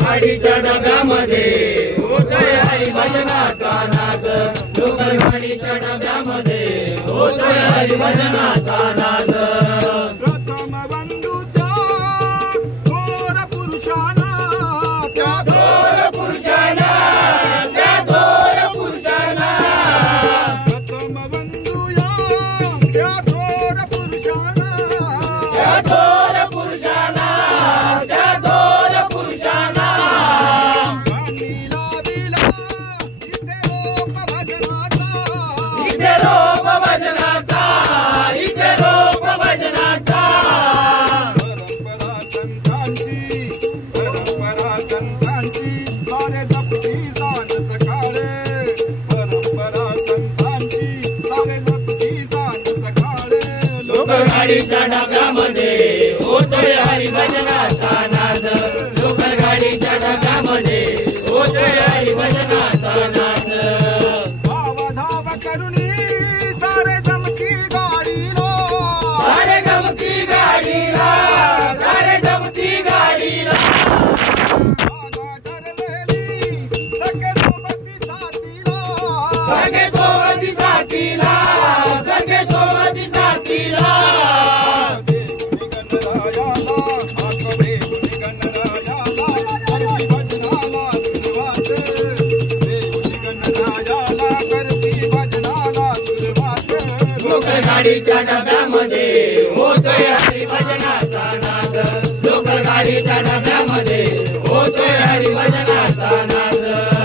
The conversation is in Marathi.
गाडीच्या डब्यामध्ये होतोय हरिभजनाचा नाद, लोकल गाडीच्या डब्यामध्ये होतोय हरिभजनाचा नाद। प्रथम बंधू त्या थोर पुरुषांना, त्या थोर पुरुषांना, त्या थोर पुरुषांना, प्रथम बंधू या त्या थोर पुरुषांना, त्या थोर पुरुषांना, त्या थोर पुरुषांना इथे रोप भजनाचा, इथे रोप भजनाचा। परंपरा संतांची सारे जपती जाण सकाळे, परंपरा संतांची सारे जपती जाण सकाळे। लोकल गाडीच्या डब्यामध्ये होतोय हरिभजनाचा नाद, लोकल गाडीच्या डब्यामध्ये होतोय हरिभजनाचा नाद। धाव करुणी सारे जमती गाडीला, सारे जमती गाडीला, सारे जमती गाडीला। सगळे सोबती साथीला, सगळे सोबती साथीला, सगळे सोबती साथीला। लोकल गाडीच्या डब्यामध्ये होतोय हरिभजनाचा नाद, लोकल गाडीच्या डब्यामध्ये होतोय हरिभजनाचा नाद।